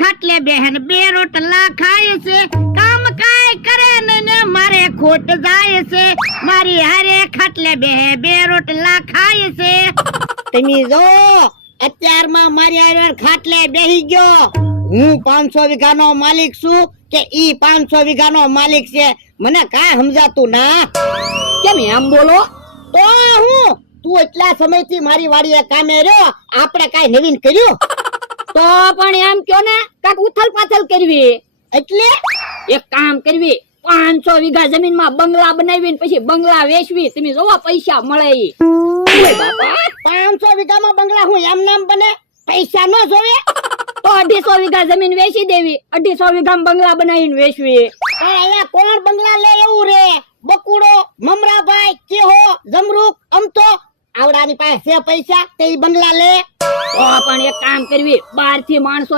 ખાટલે બેહન બે રોટલા ખાય છે, કામ કાય કરે ને મારે ખોટ જાય છે, મારી હારે ખાટલે બે રોટલા ખાય છે. તમે જો અત્યારમાં મારી હારે ખાટલે બેહી ગયો. હું 500 વીઘાનો માલિક છું કે ઈ 500 વીઘાનો માલિક છે, મને કાંઈ સમજાતું ના. કેમ એમ બોલો? તો હું તું એટલા સમયથી મારી વાડીએ કામે રહ્યો, આપણે કાંઈ નવીન કર્યું? તો પણ એમ કયો ને કાક ઉથલ પાથલ કરવી. એટલે એક કામ કરવી, 500 વીઘા જમીનમાં બંગલા બનાવીને પછી બંગલા વેચવી. તમે જોવા પૈસા મળે ઈ. ઓય બાપા, 500 વીઘામાં બંગલા હું એમ નામ બને? પૈસા ન જોવે? તો 250 વીઘા જમીન વેચી દેવી, 250 વીઘામાં બંગલા બનાવીને વેચવી. પણ અહીંયા કોણ બંગલા લે એવું રે? બકુડો, મમરાભાઈ, કેહો, જમરૂક, અમતો આવડાની પાસે છે પૈસા તે ઈ બંગલા લે. તો પણ એક કામ કરવી, 12 થી માણસો